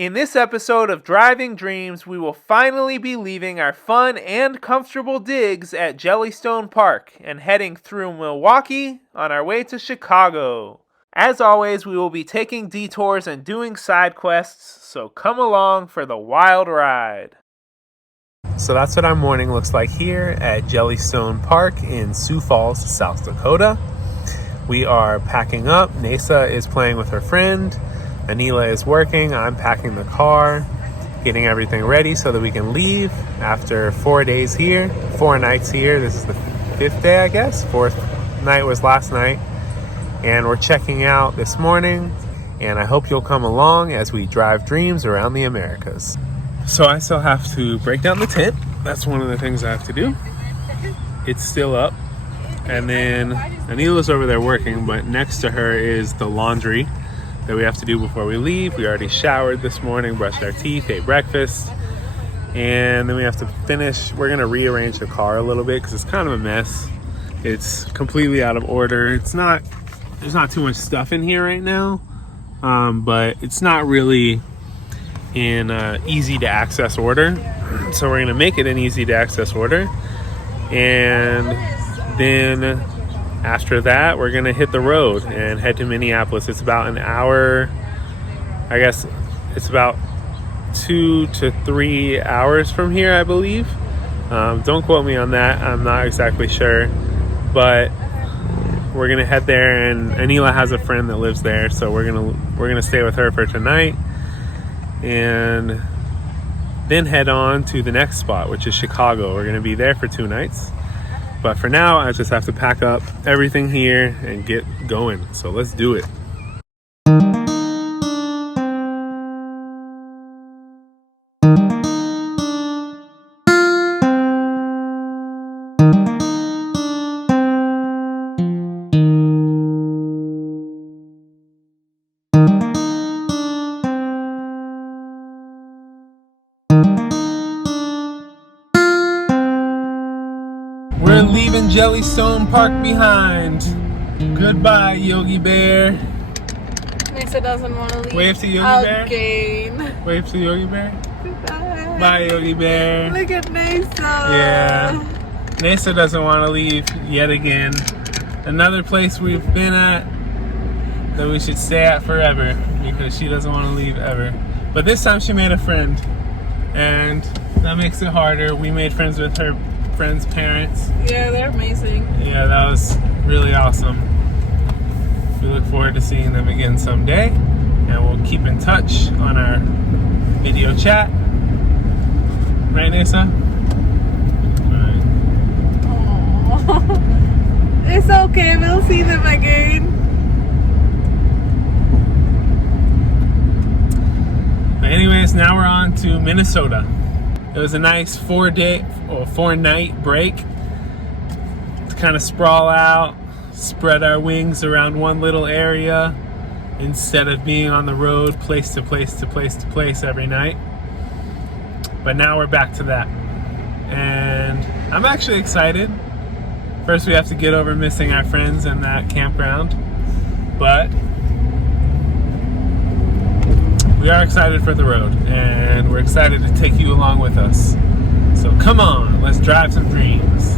In this episode of Driving Dreams, we will finally be leaving our fun and comfortable digs at Jellystone Park and heading through Milwaukee on our way to Chicago. As always, we will be taking detours and doing side quests, so come along for the wild ride. So that's what our morning looks like here at Jellystone Park in Sioux Falls, South Dakota. We are packing up. Nesa is playing with her friend. Anila is working. I'm packing the car, getting everything ready so that we can leave after 4 days here, 4 nights here. This is the 5th day, I guess. 4th night was last night. And we're checking out this morning. And I hope you'll come along as we drive dreams around the Americas. So I still have to break down the tent. That's one of the things I have to do. It's still up. And then Anila's over there working, but next to her is the laundry that we have to do before we leave. We already showered this morning, brushed our teeth, ate breakfast, and then we have to finish. We're gonna rearrange the car a little bit because it's kind of a mess. It's completely out of order. There's not too much stuff in here right now, but it's not really in easy to access order. So we're gonna make it an easy to access order, and then after that, we're going to hit the road and head to Minneapolis. It's about an hour. I guess it's about 2 to 3 hours from here, I believe. Don't quote me on that. I'm not exactly sure. But we're going to head there, and Anila has a friend that lives there, so we're going to stay with her for tonight and then head on to the next spot, which is Chicago. We're going to be there for 2 nights. But for now, I just have to pack up everything here and get going. So let's do it. We're leaving Jellystone Park behind. Goodbye, Yogi Bear. Nesa doesn't want to leave. Wave to Yogi Bear. Again. Wave to Yogi Bear. Goodbye. Bye, Yogi Bear. Look at Nesa. Yeah. Nesa doesn't want to leave yet again. Another place we've been at that we should stay at forever because she doesn't want to leave ever. But this time she made a friend, and that makes it harder. We made friends with her friends' parents. Yeah, they're amazing. Yeah, that was really awesome. We look forward to seeing them again someday, and we'll keep in touch on our video chat. Right, Nesa? All right. It's okay, we'll see them again. But anyways, now we're on to Minnesota. It was a nice 4-night break to kind of sprawl out, spread our wings around one little area instead of being on the road place to place to place to place every night. But now we're back to that. And I'm actually excited. First we have to get over missing our friends in that campground. But we are excited for the road, and we're excited to take you along with us. So come on, let's drive some dreams.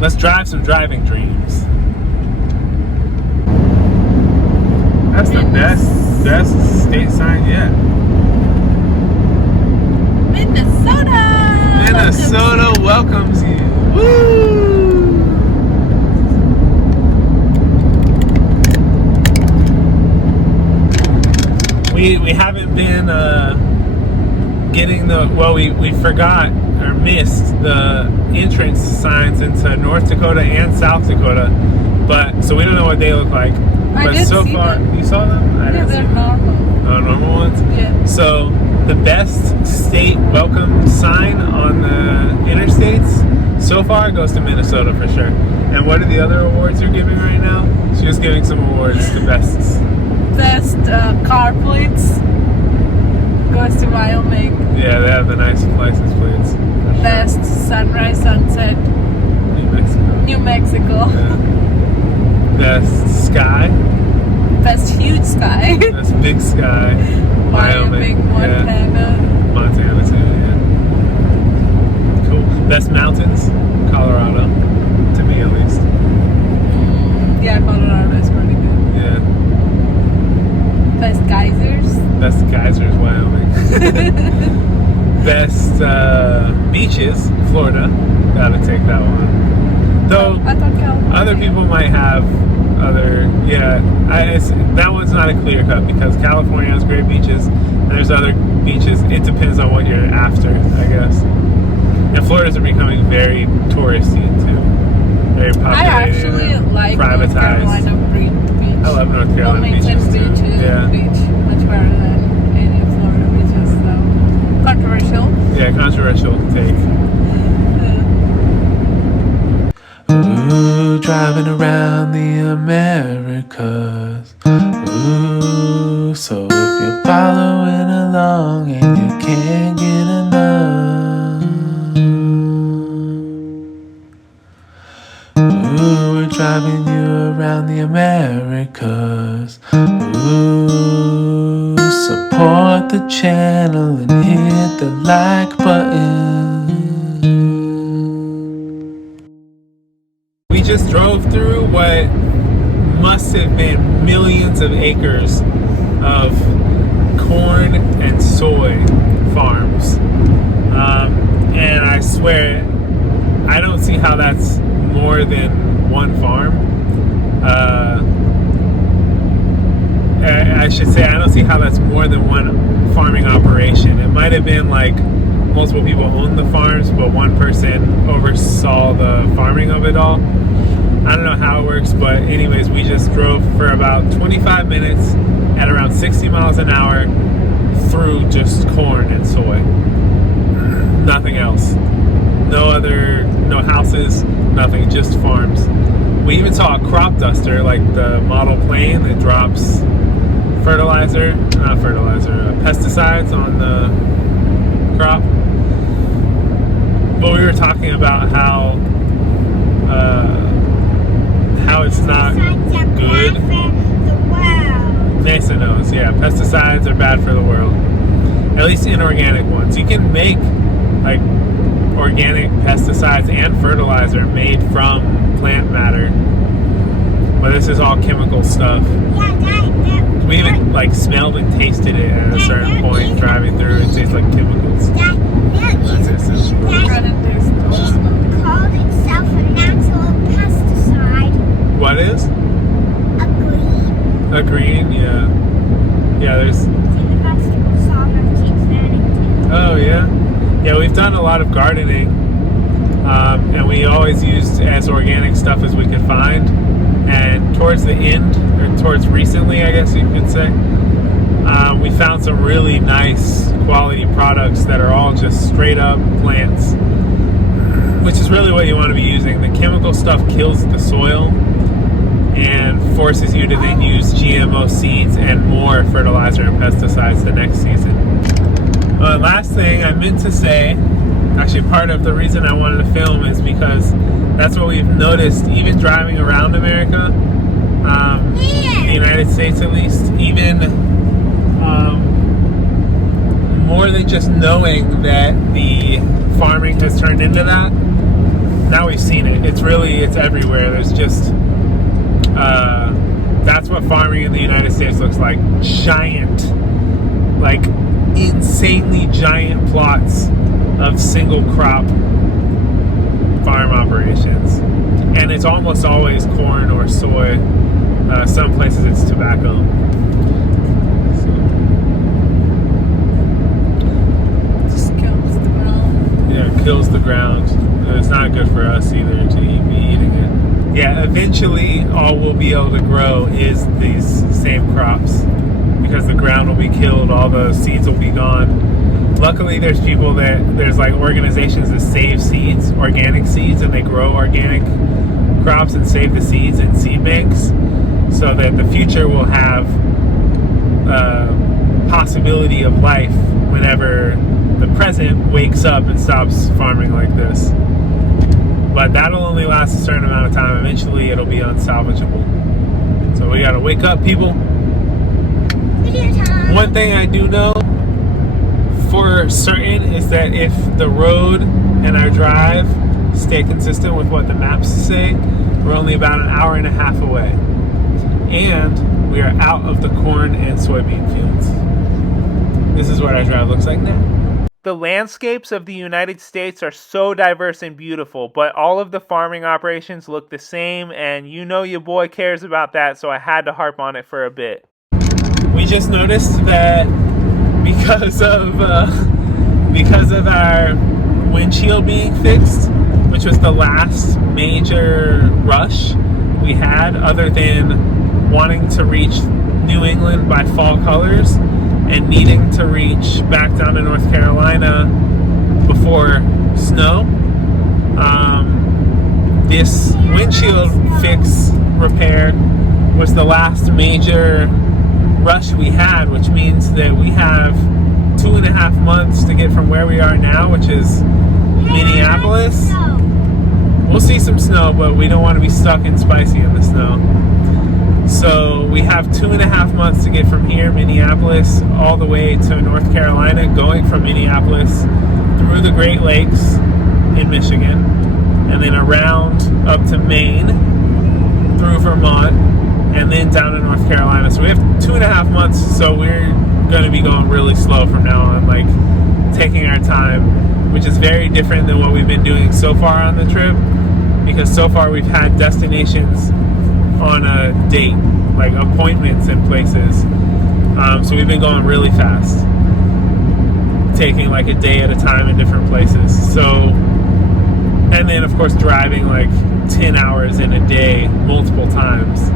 Let's drive some driving dreams. That's the best state sign yet. Minnesota! Minnesota welcomes you. Woo! We haven't been getting we forgot or missed the entrance signs into North Dakota and South Dakota, but so we don't know what they look like. But so far, you saw them? Yeah, they're normal. Normal ones? Yeah. So the best state welcome sign on the interstates so far goes to Minnesota for sure. And what are the other awards you're giving right now? She's giving some awards to best car plates goes to Wyoming. Yeah, they have the nice license plates. Best sunrise, sunset, New Mexico. New Mexico. Yeah. Best sky. That's huge sky. That's big sky. Wyoming, Montana. Yeah. Montana too, yeah. Cool. Best mountains? Colorado. To me at least. Yeah, Colorado is pretty good. Yeah. Best geysers? Best geysers, Wyoming. Best beaches, Florida. Gotta take that one. Though I thought California. other people might have other, that one's not a clear cut because California has great beaches and there's other beaches. It depends on what you're after, I guess. And Florida's becoming very touristy too. Very populated. I actually like North privatized. Carolina Beach. I love North Carolina Wilmington beaches too. Beach, Yeah. much better than any Florida beaches, though. Controversial. Yeah, controversial take. Ooh, driving around the Americas. Ooh, so if you're following along and you can't get enough. Ooh, we're driving you around the Americas. Ooh, support the channel and hit the like button. We just drove through what must have been millions of acres of corn and soy farms. And I swear, I don't see how that's more than one farm. I should say, I don't see how that's more than one farming operation. It might have been like multiple people owned the farms, but one person oversaw the farming of it all. I don't know how it works, but anyways, we just drove for about 25 minutes at around 60 miles an hour through just corn and soy. Nothing else. No houses, nothing, just farms. We even saw a crop duster, like the model plane that drops pesticides on the crop. But we were talking about how it's not good. Mason knows, yeah. Pesticides are bad for the world. At least inorganic ones. You can make like organic pesticides and fertilizer made from plant matter. But this is all chemical stuff. We even like smelled and tasted it at a certain point driving through. It tastes like chemicals. Called itself a natural pesticide. What is? A green. A green, yeah. Yeah, there's. In the vegetable song of Keith Vanning. Oh, yeah. Yeah, we've done a lot of gardening. And we always used as organic stuff as we could find. And towards the end, or towards recently, I guess you could say, we found some really nice quality products that are all just straight up plants, which is really what you want to be using. The chemical stuff kills the soil and forces you to then use GMO seeds and more fertilizer and pesticides the next season. Last thing I meant to say, actually part of the reason I wanted to film is because that's what we've noticed even driving around America, the United States at least, even more than just knowing that the farming has turned into that. Now we've seen it. It's everywhere. There's just that's what farming in the United States looks like. Giant, like insanely giant plots of single crop farm operations, and it's almost always corn or soy. Some places it's tobacco. Just kills the ground. Yeah, it kills the ground. It's not good for us either to be eating it. Yeah, eventually all we'll be able to grow is these same crops because the ground will be killed, all the seeds will be gone. Luckily there's like organizations that save seeds, organic seeds, and they grow organic crops and save the seeds in seed banks so that the future will have possibility of life whenever the present wakes up and stops farming like this. But that'll only last a certain amount of time. Eventually it'll be unsalvageable. So we gotta wake up, people. one thing I do know for certain is that if the road and our drive stay consistent with what the maps say, we're only about an hour and a half away. And we are out of the corn and soybean fields. This is what our drive looks like now. The landscapes of the United States are so diverse and beautiful, but all of the farming operations look the same, and you know your boy cares about that, so I had to harp on it for a bit. We just noticed that because of our windshield being fixed, which was the last major rush we had other than wanting to reach New England by fall colors and needing to reach back down to North Carolina before snow. This windshield fix repair was the last major rush we had, which means that we have 2.5 months to get from where we are now, which is Minneapolis. We'll see some snow, but we don't want to be stuck in spicy in the snow. So we have 2.5 months to get from here, Minneapolis, all the way to North Carolina, going from Minneapolis through the Great Lakes in Michigan, and then around up to Maine, through Vermont, and then down to North Carolina. So we have 2.5 months, so we're going to be going really slow from now on, like taking our time, which is very different than what we've been doing so far on the trip, because so far we've had destinations on a date, like appointments in places. So we've been going really fast, taking like a day at a time in different places. So, and then of course driving like 10 hours in a day multiple times.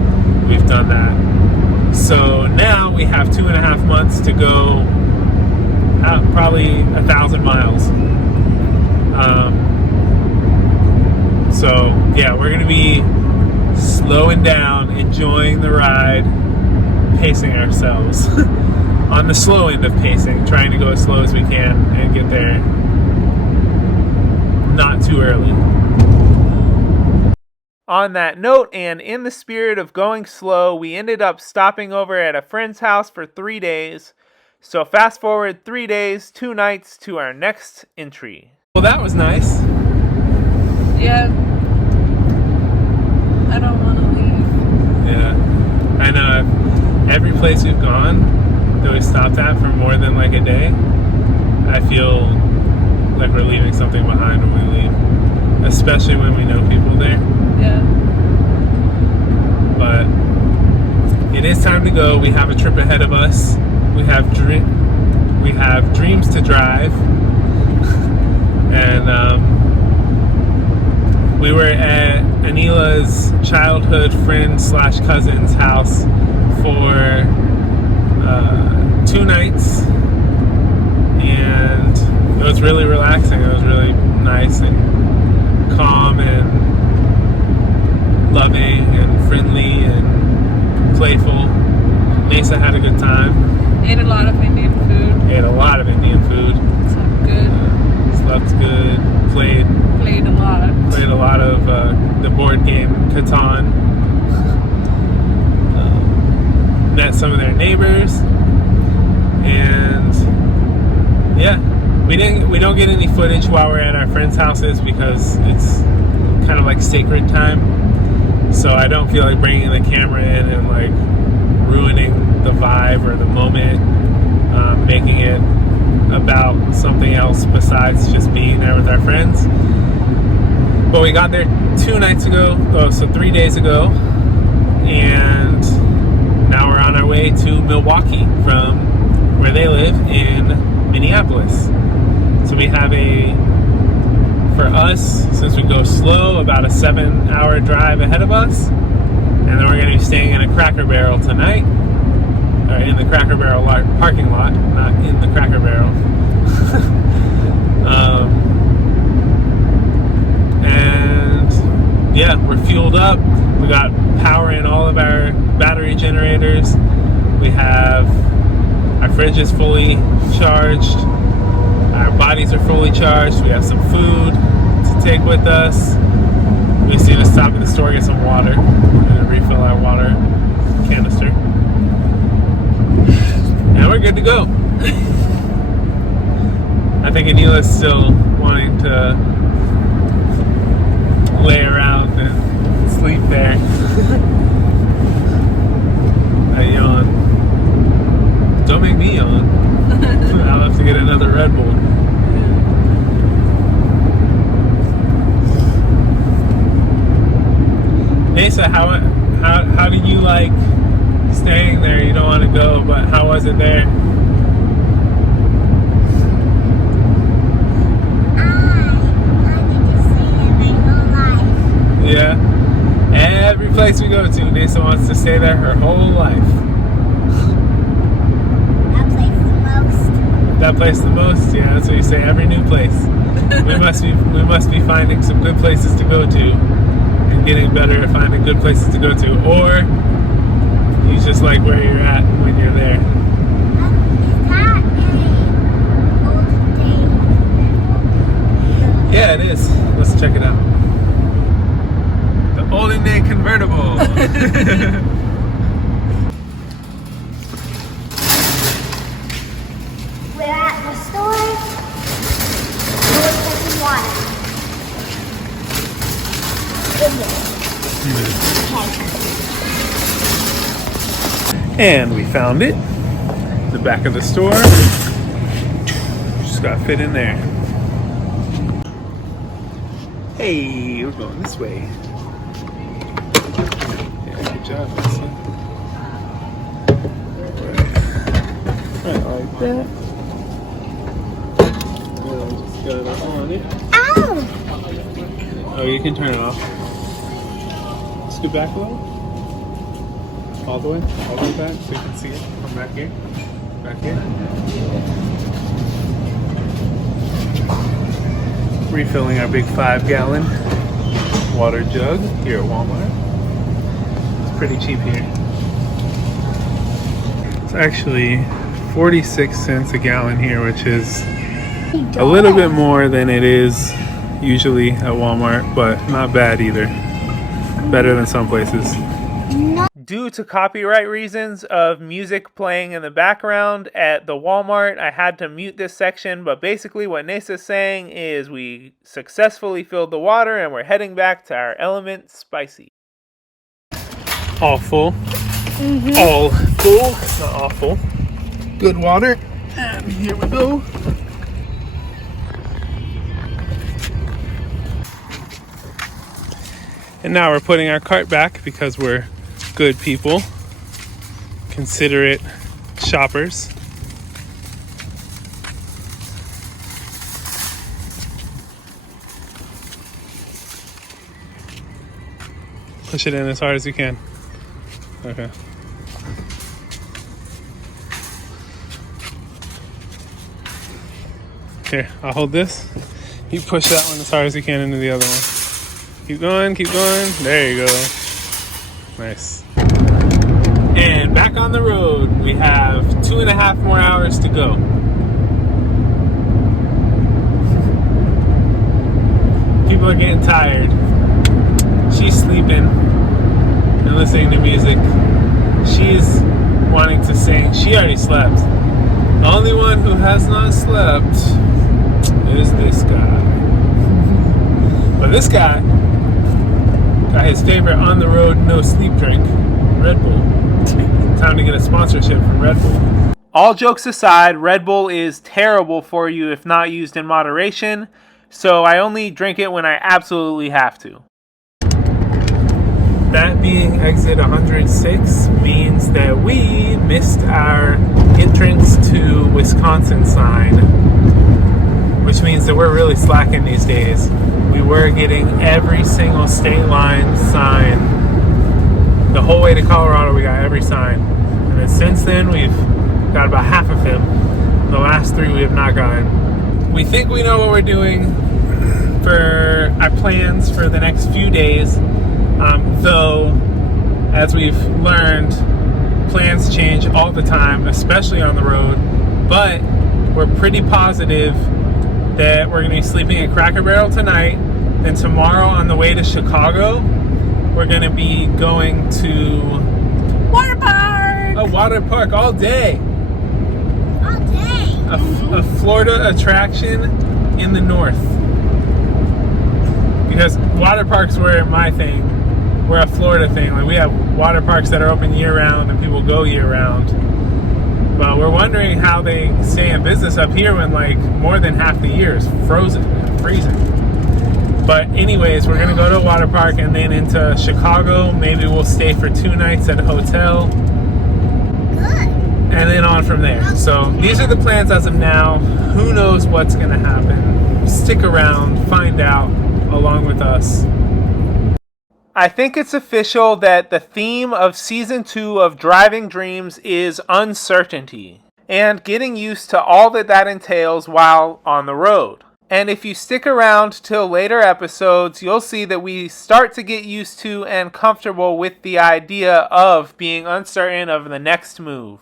We've done that. So now we have 2.5 months to go out probably 1,000 miles. So yeah, we're gonna be slowing down, enjoying the ride, pacing ourselves on the slow end of pacing, trying to go as slow as we can and get there not too early. On that note, and in the spirit of going slow, we ended up stopping over at a friend's house for 3 days. So fast forward 3 days, 2 nights to our next entry. Well, that was nice. Yeah. I don't want to leave. Yeah. I know. Every place we've gone that we stopped at for more than like a day, I feel like we're leaving something behind when we leave. Especially when we know people there. Yeah. But it is time to go. We have a trip ahead of us. We have dreams to drive. And we were at Anila's childhood friend / cousin's house for 2 nights, and it was really relaxing. It was really nice and calm and loving and friendly and playful. Mesa had a good time. Ate a lot of Indian food. Ate a lot of Indian food. Slept good. Slept good. Played a lot. Played a lot of the board game Catan. Met some of their neighbors, and yeah, we don't get any footage while we're at our friends' houses because it's kind of like sacred time. So I don't feel like bringing the camera in and like ruining the vibe or the moment, making it about something else besides just being there with our friends. But we got there 3 days ago, and now we're on our way to Milwaukee from where they live in Minneapolis. So we have for us, since we go slow, about a 7-hour drive ahead of us. And then we're going to be staying in a Cracker Barrel tonight. Or in the Cracker Barrel parking lot, not in the Cracker Barrel. And yeah, we're fueled up. We got power in all of our battery generators. Our fridge is fully charged. Our bodies are fully charged. We have some food to take with us. We just need to stop at the store, get some water, and refill our water canister. And we're good. good to go. I think Anila's still wanting to lay around and sleep there. I yawn. Don't make me yawn. I'll have to get another Red Bull. Nasa, how do you like staying there? You don't want to go, but how was it there? Yeah. Every place we go to, Nasa wants to stay there her whole life. That place the most? Yeah, that's what you say. Every new place. we must be finding some good places to go to, and getting better at finding good places to go to. Or you just like where you're at when you're there. Yeah, it is. Let's check it out. The olden day convertible. We're at the store. We're taking water. And we found it. The back of the store. Just gotta fit in there. Hey, we're going this way. Yeah, good job, Lisa. Right like that. Just got it on it. Ow! Oh, you can turn it off. Scoot back a little. All the way back so you can see it. Come back here. Back here. Refilling our big 5-gallon water jug here at Walmart. It's pretty cheap here. It's actually 46 cents a gallon here, which is a little bit more than it is usually at Walmart, but not bad either. Better than some places. Due to copyright reasons of music playing in the background at the Walmart, I had to mute this section, but basically what Nasa's saying is we successfully filled the water and we're heading back to our Element Spicy. All full. All full, not awful. Good water. And here we go. And now we're putting our cart back because we're good people, considerate shoppers. Push it in as hard as you can. Okay. Here, I'll hold this. You push that one as hard as you can into the other one. Keep going, keep going. There you go. Nice. And back on the road, we have 2.5 more hours to go. People are getting tired. She's sleeping and listening to music. She's wanting to sing. She already slept. The only one who has not slept is this guy. But this guy got his favorite on the road no sleep drink, Red Bull. Time to get a sponsorship from Red Bull. All jokes aside, Red Bull is terrible for you if not used in moderation, so I only drink it when I absolutely have to. That being exit 106 means that we missed our entrance to Wisconsin sign, which means that we're really slacking these days. We were getting every single state line sign. The whole way to Colorado, we got every sign. And then since then, we've got about half of them. The last 3 we have not gotten. We think we know what we're doing for our plans for the next few days. Though, as we've learned, plans change all the time, especially on the road. But we're pretty positive that we're going to be sleeping at Cracker Barrel tonight. Then tomorrow on the way to Chicago, we're going to be going to Water park! a water park all day. a Florida attraction in the north. Because water parks were my thing. We're a Florida thing. Like, we have water parks that are open year-round and people go year-round. But we're wondering how they stay in business up here when like more than half the year is frozen and freezing. But anyways, we're gonna go to a water park and then into Chicago. Maybe we'll stay for 2 nights at a hotel. And then on from there. So these are the plans as of now. Who knows what's gonna happen? Stick around, find out along with us. I think it's official that the theme of season 2 of Driving Dreams is uncertainty and getting used to all that entails while on the road. And if you stick around till later episodes, you'll see that we start to get used to and comfortable with the idea of being uncertain of the next move.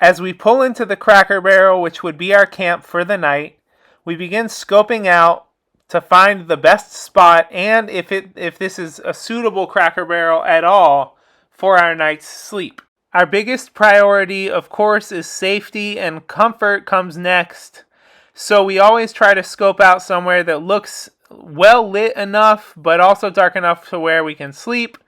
As we pull into the Cracker Barrel, which would be our camp for the night, we begin scoping out to find the best spot and if this is a suitable Cracker Barrel at all for our night's sleep. Our biggest priority, of course, is safety, and comfort comes next. So we always try to scope out somewhere that looks well lit enough, but also dark enough to where we can sleep.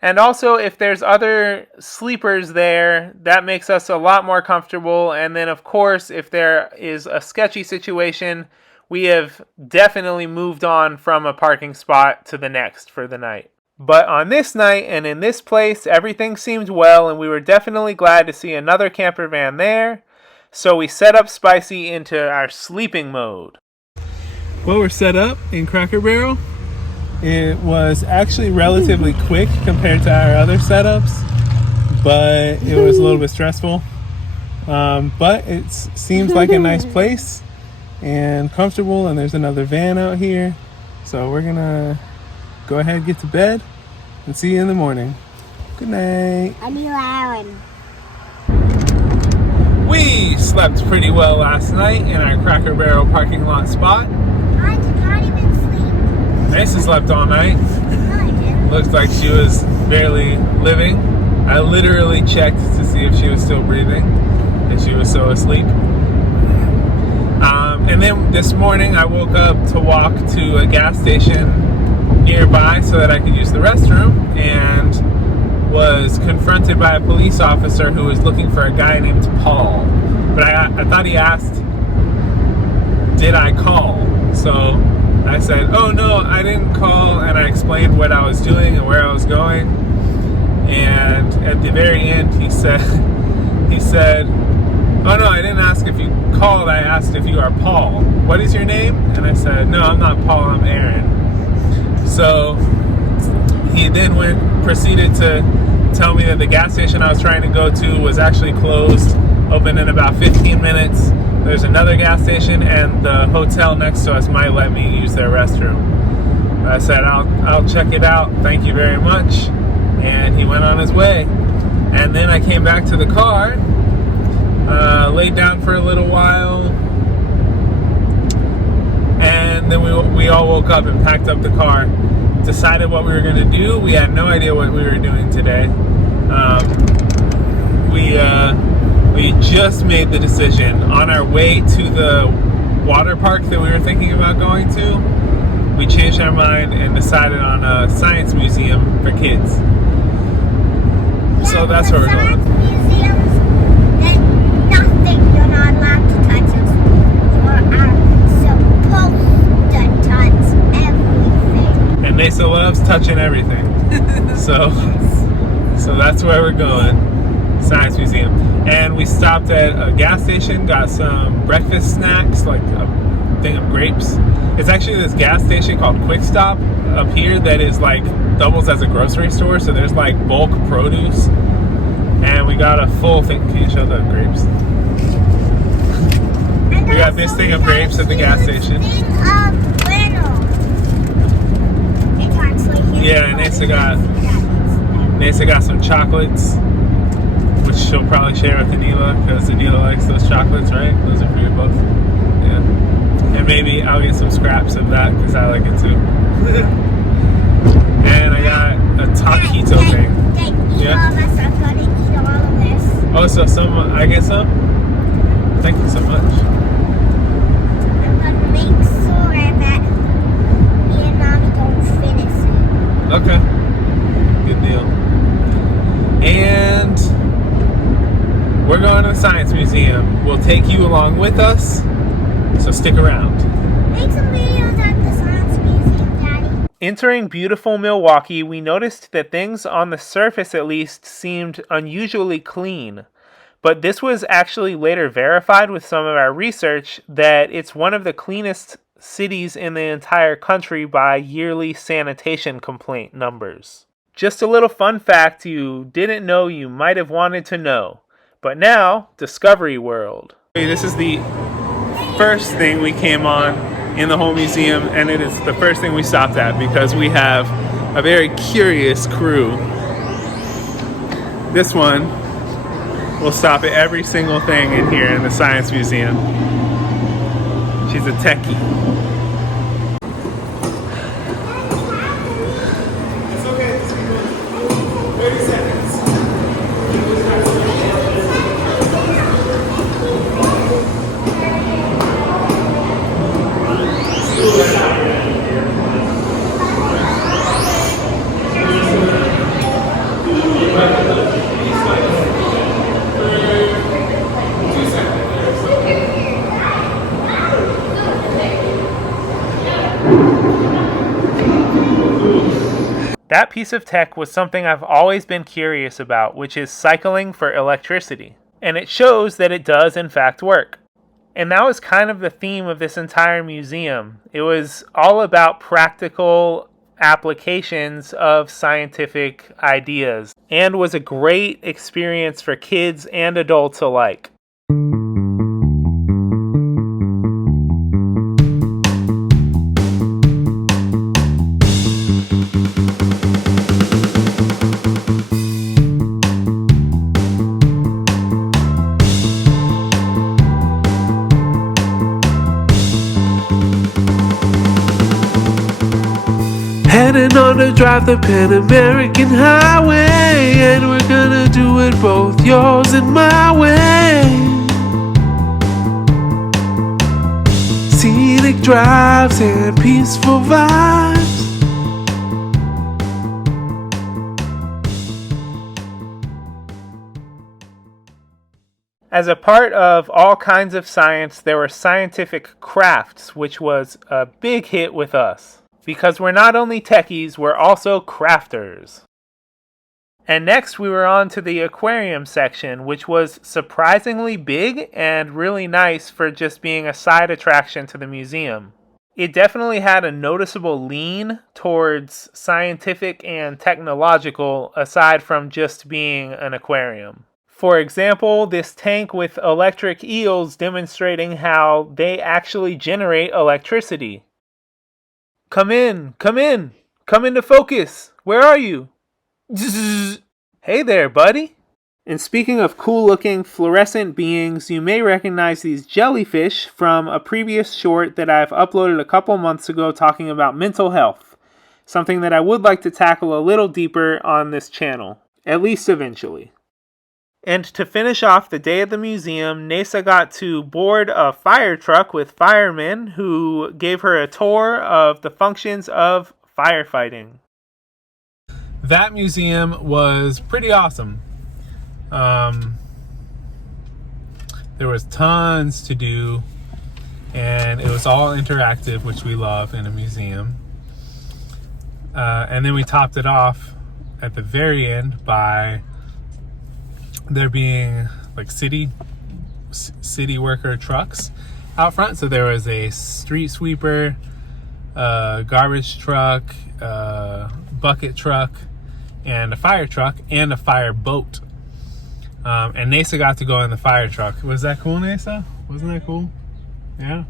And also, if there's other sleepers there, that makes us a lot more comfortable. And then, of course, if there is a sketchy situation, we have definitely moved on from a parking spot to the next for the night. But on this night and in this place, everything seemed well, and we were definitely glad to see another camper van there. So we set up Spicy into our sleeping mode. Well, we're set up in Cracker Barrel. It was actually relatively quick compared to our other setups, but it was a little bit stressful. But it seems like a nice place and comfortable, and there's another van out here. So we're gonna go ahead and get to bed and see you in the morning. Good night. I'm Aaron. We slept pretty well last night in our Cracker Barrel parking lot spot. I did not even sleep. Mason slept all night. No, I didn't. Looks like she was barely living. I literally checked to see if she was still breathing, and she was so asleep. And then this morning I woke up to walk to a gas station nearby so that I could use the restroom, and was confronted by a police officer who was looking for a guy named Paul. But I thought he asked, did I call? So I said, oh no, I didn't call, and I explained what I was doing and where I was going. And at the very end he said, oh no, I didn't ask if you called, I asked if you are Paul. What is your name? And I said, no, I'm not Paul, I'm Aaron. So he then proceeded to tell me that the gas station I was trying to go to was actually closed, open in about 15 minutes. There's another gas station, and the hotel next to us might let me use their restroom. I said, I'll check it out, thank you very much. And he went on his way. And then I came back to the car, laid down for a little while, and then we all woke up and packed up the car, decided what we were going to do. We had no idea what we were doing today. We just made the decision on our way to the water park that we were thinking about going to. We changed our mind and decided on a science museum for kids. So that's where we're going. Museums, that nothing, you're not allowed to touch us. You are supposed to touch everything. And Mesa loves touching everything. So that's where we're going. Science Museum. And we stopped at a gas station, got some breakfast snacks, like a thing of grapes. It's actually this gas station called Quick Stop up here that is like doubles as a grocery store. So there's like bulk produce. And we got a full thing. Can you show the grapes? We got this thing of grapes at the gas station. Yeah, and Nasa got some chocolates, which she'll probably share with Anila, because Anila likes those chocolates, right? Those are for you both. Yeah. And maybe I'll get some scraps of that, because I like it too. And I got a taquito thing. Yeah? Oh, so I get some? Thank Thank you so much. I'm gonna make sure that me and Mommy don't finish it. Okay. Good deal. And we're going to the Science Museum. We'll take you along with us, so stick around. Make some videos at the Science Museum, Daddy. Entering beautiful Milwaukee, we noticed that things on the surface at least seemed unusually clean. But this was actually later verified with some of our research that it's one of the cleanest cities in the entire country by yearly sanitation complaint numbers. Just a little fun fact you didn't know you might have wanted to know. But now, Discovery World. This is the first thing we came on in the whole museum, and it is the first thing we stopped at because we have a very curious crew. This one will stop at every single thing in here in the Science Museum. She's a techie. It's okay, just keep going. 30 seconds. That piece of tech was something I've always been curious about, which is cycling for electricity. And it shows that it does in fact work. And that was kind of the theme of this entire museum. It was all about practical applications of scientific ideas, and was a great experience for kids and adults alike. Heading on to drive the Pan American Highway, and we're gonna do it both yours and my way. Scenic drives and peaceful vibes. As a part of all kinds of science, there were scientific crafts, which was a big hit with us. Because we're not only techies, we're also crafters. And next we were on to the aquarium section, which was surprisingly big and really nice for just being a side attraction to the museum. It definitely had a noticeable lean towards scientific and technological, aside from just being an aquarium. For example, this tank with electric eels demonstrating how they actually generate electricity. Come into focus. Where are you? Hey there, buddy. And speaking of cool looking fluorescent beings, you may recognize these jellyfish from a previous short that I've uploaded a couple months ago talking about mental health. Something that I would like to tackle a little deeper on this channel, at least eventually. And to finish off the day at the museum, Nesa got to board a fire truck with firemen who gave her a tour of the functions of firefighting. That museum was pretty awesome. There was tons to do, and it was all interactive, which we love in a museum. And then we topped it off at the very end by there being like city worker trucks out front. So there was a street sweeper, garbage truck, bucket truck, and a fire truck, and a fire boat. And Nesa got to go in the fire truck. Was that cool, Nesa? Wasn't that cool? Yeah.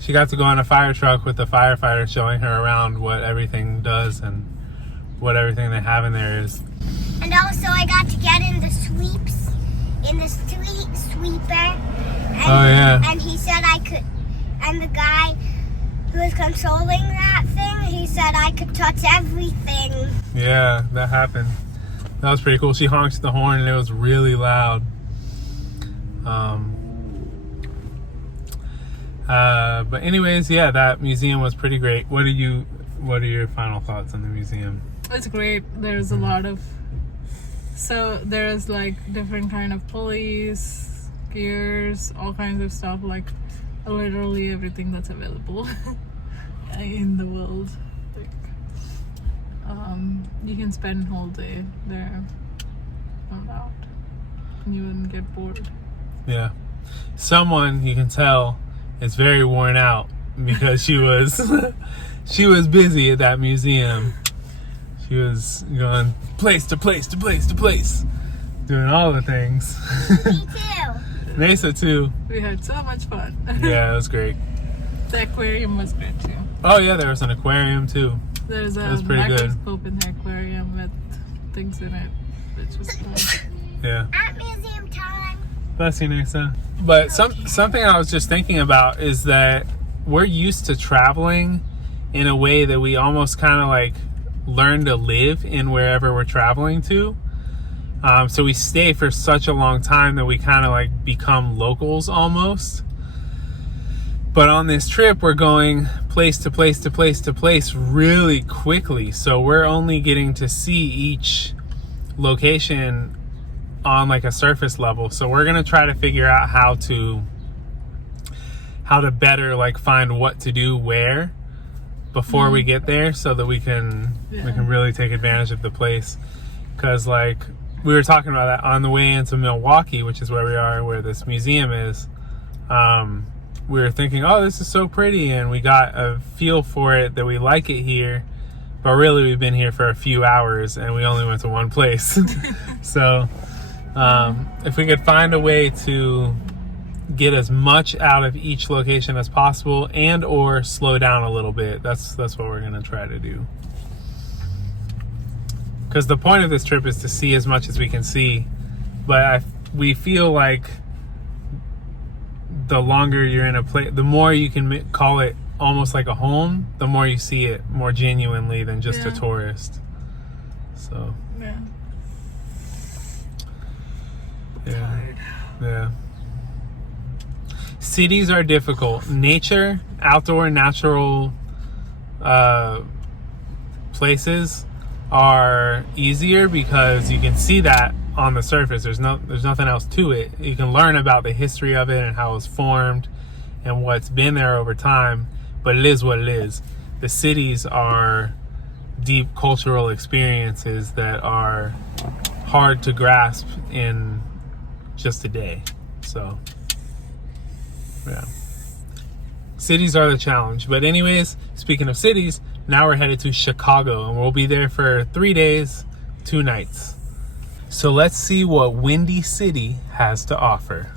She got to go in a fire truck with the firefighter showing her around what everything does and what everything they have in there is. And also I got to get in the street sweeper. And, oh yeah. And he said I could, and the guy who was controlling that thing, he said I could touch everything. Yeah, that happened. That was pretty cool. She honked the horn and it was really loud. But anyways, yeah, that museum was pretty great. What are your final thoughts on the museum? It's great. There's a lot of, so there's like different kind of pulleys, gears, all kinds of stuff, like literally everything that's available in the world. Like, you can spend a whole day there, no doubt. You wouldn't get bored. Yeah. Someone, you can tell, is very worn out because she was busy at that museum. She was going place to place to place to place, doing all the things. Me too. Mesa too. We had so much fun. Yeah, it was great. The aquarium was great too. Oh yeah, there was an aquarium too. There's That was a pretty good. microscope in the aquarium with things in it, which was cool. Yeah. At museum time. Bless you, Nisa. But something I was just thinking about is that we're used to traveling in a way that we almost kind of like learn to live in wherever we're traveling to. So we stay for such a long time that we kind of like become locals almost. But on this trip, we're going place to place to place to place really quickly. So we're only getting to see each location on like a surface level. So we're gonna try to figure out how to better like find what to do where before we get there, so that we can really take advantage of the place. Because like we were talking about that on the way into Milwaukee, which is where we are, where this museum is. We were thinking, oh, this is so pretty, and we got a feel for it that we like it here, but really we've been here for a few hours and we only went to one place. So if we could find a way to get as much out of each location as possible, and or slow down a little bit, that's what we're gonna try to do. Because the point of this trip is to see as much as we can see, but we feel like the longer you're in a place, the more you can call it almost like a home, the more you see it more genuinely than just a tourist. So yeah. Cities are difficult. Nature, outdoor, natural places are easier because you can see that on the surface. There's nothing else to it. You can learn about the history of it and how it was formed and what's been there over time, but it is what it is. The cities are deep cultural experiences that are hard to grasp in just a day. So yeah, cities are the challenge. But anyways, speaking of cities, now we're headed to Chicago, and we'll be there for 3 days, 2 nights. So let's see what Windy City has to offer.